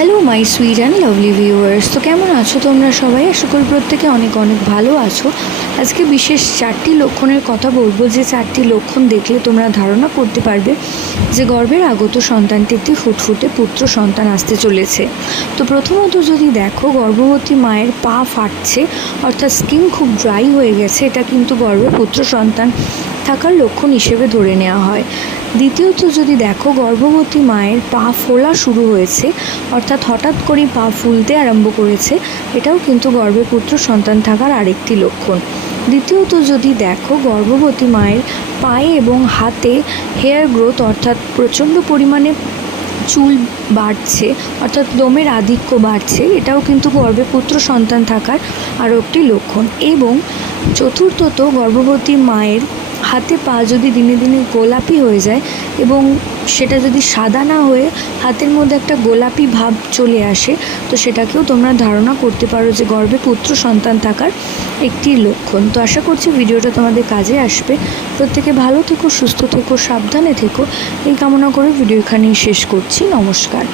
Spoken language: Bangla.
Hello my sweet and lovely viewers তো কেমন আছো তোমরা সবাই? করি প্রত্যেকে অনেক অনেক ভালো আছো। আজকে বিশেষ চারটি লক্ষণের কথা বলব। যে চারটি লক্ষণ দেখলে তোমরা ধারণা করতে পারবে যে গর্ভের আগত সন্তানটি একটি ফুটফুটে পুত্র সন্তান আসতে চলেছে। তো প্রথমত যদি দেখো, গর্ভবতী মায়ের পা ফাটছে, অর্থাৎ স্কিন খুব ড্রাই হয়ে গেছে, এটা কিন্তু গর্ভে পুত্র সন্তান থাকার লক্ষণ হিসেবে ধরে নেওয়া হয়। দ্বিতীয়ত, যদি দেখো গর্ভবতী মায়ের পা ফোলা শুরু হয়েছে, অর্থাৎ হঠাৎ করেই পা ফুলতে আরম্ভ করেছে, এটাও কিন্তু গর্ভে পুত্র সন্তান থাকার আরেকটি লক্ষণ। দ্বিতীয়ত, যদি দেখো গর্ভবতী মায়ের পায়ে এবং হাতে হেয়ার গ্রোথ, অর্থাৎ প্রচণ্ড পরিমাণে চুল বাড়ছে, অর্থাৎ লোমের আধিক্য বাড়ছে, এটাও কিন্তু গর্ভে পুত্র সন্তান থাকার আরও একটি লক্ষণ। এবং চতুর্থত, গর্ভবতী মায়ের হাতে পা যদি দিনে দিনে গোলাপি হয়ে যায় এবং সেটা যদি সাদা না হয়ে হাতের মধ্যে একটা গোলাপি ভাব চলে আসে, তো সেটাকেও তোমরা ধারণা করতে পারো যে গর্ভে পুত্র সন্তান থাকার একটি লক্ষণ। তো আশা করছি ভিডিওটা তোমাদের কাজে আসবে। প্রত্যেকে ভালো থেকো, সুস্থ থেকো, সাবধানে থেকো। এই কামনা করে ভিডিও এখানেই শেষ করছি। নমস্কার।